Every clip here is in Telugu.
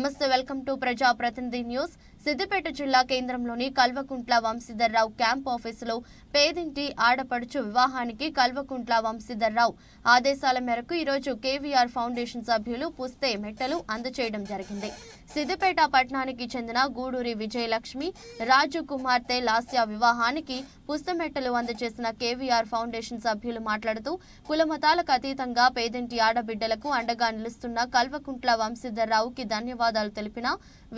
నమస్తే, వెల్కమ్ టు ప్రజా ప్రతినిధి న్యూస్. సిద్దిపేట జిల్లా కేంద్రంలోని కల్వకుంట్ల వంశీధర్రావు క్యాంప్ ఆఫీసులో పేదింటి ఆడపడుచు వివాహానికి కల్వకుంట్ల వంశీధర్రావు ఆదేశాల మేరకు ఈరోజు కేవీఆర్ ఫౌండేషన్ సభ్యులు పుస్తే మెట్టలు అందజేయడం జరిగింది. సిద్దిపేట పట్టణానికి చెందిన గూడూరి విజయలక్ష్మి రాజు కుమార్తె లాస్య వివాహానికి పుస్తమెట్టలు అందజేసిన కేవీఆర్ ఫౌండేషన్ సభ్యులు మాట్లాడుతూ కులమతాలకు అతీతంగా పేదింటి ఆడబిడ్డలకు అండగా నిలుస్తున్న కల్వకుంట్ల వంశీధర్రావుకి ధన్యవాదాలు తెలిపిన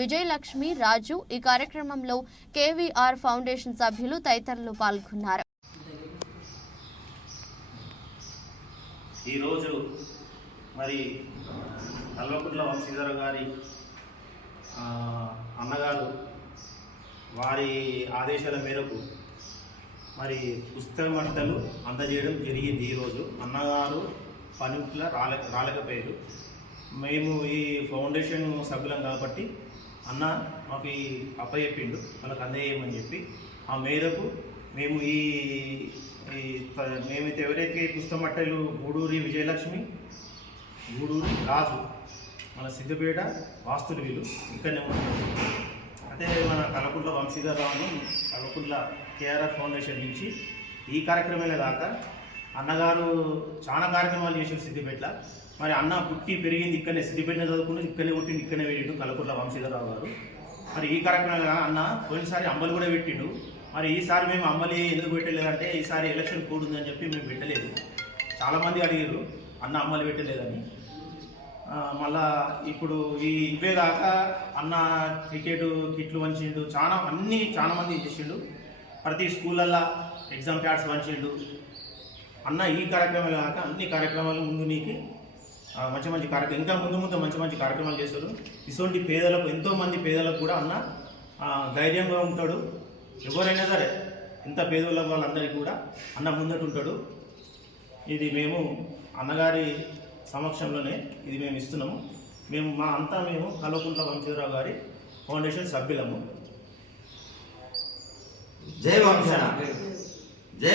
విజయలక్ష్మి రాజు ఈ కార్యక్రమంలో కేవీఆర్ ఫౌండేషన్ సభ్యులు తదితరులు పాల్గొన్నారు. ఈరోజు మరి కల్వకుంట్ల వంశీధర్ గారి అన్నగారు వారి ఆదేశాల మేరకు మరి పుస్తకమంటలు అందజేయడం జరిగింది. ఈరోజు అన్నగారు పనిట్ల రాలేకపోయారు. మేము ఈ ఫౌండేషన్ సభ్యులం కాబట్టి అన్న మాకు ఈ అప్పచెప్పిండు వాళ్ళకి అందజేయమని చెప్పి ఆ మేరకు మేము మేమైతే ఎవరైతే పుస్తకమట్టలు గూడూరి విజయలక్ష్మి గూడూరి రాజు మన సిద్దిపేట వాస్తులు వీళ్ళు ఇక్కడనే ఉంటారు. అదే మన కల్వకుంట్ల వంశీధర్రావును కల్వకుంట్ల కేఆర్ఆర్ ఫౌండేషన్ నుంచి ఈ కార్యక్రమాలే కాక అన్నగారు చాలా కార్యక్రమాలు చేశారు సిద్దిపేటలో. మరి అన్న పుట్టి పెరిగింది ఇక్కడనే, సిద్దిపేటనే చదువుకుని ఇక్కడనే పుట్టిండు, ఇక్కడనే వెళ్ళిండు కల్వకుంట్ల వంశీధర్రావు గారు. మరి ఈ కార్యక్రమాలు అన్న పోయినసారి అంబలి కూడా పెట్టిండు. మరి ఈసారి మేము అంబలి ఎందుకు పెట్టలేదంటే ఈసారి ఎలక్షన్ కోడ్ ఉందని చెప్పి మేము పెట్టలేదు. చాలామంది అడిగారు అన్న అంబలి పెట్టలేదని. మళ్ళా ఇప్పుడు ఇవే కాక అన్న క్రికెట్ కిట్లు వంచిండు, చాలా మంది చేసిండు. ప్రతి స్కూళ్ళల్లో ఎగ్జామ్ ప్యాడ్స్ వంచిండు అన్న. ఈ కార్యక్రమాలు కాక అన్ని కార్యక్రమాలు ముందు నీకు మంచి కార్యక్రమం ఇంకా ముందు మంచి కార్యక్రమాలు చేస్తారు. ఇటువంటి పేదలకు ఎంతోమంది పేదలకు కూడా అన్న ధైర్యంగా ఉంటాడు. ఎవరైనా సరే ఎంత పేదల వాళ్ళందరికీ కూడా అన్న ముందట ఉంటాడు. ఇది మేము అన్నగారి సమక్షంలోనే ఇది మేము ఇస్తున్నాము. మేము కల్వకుంట్ల వంశీధర్రావు గారి ఫౌండేషన్ సభ్యులము. జై వంశన.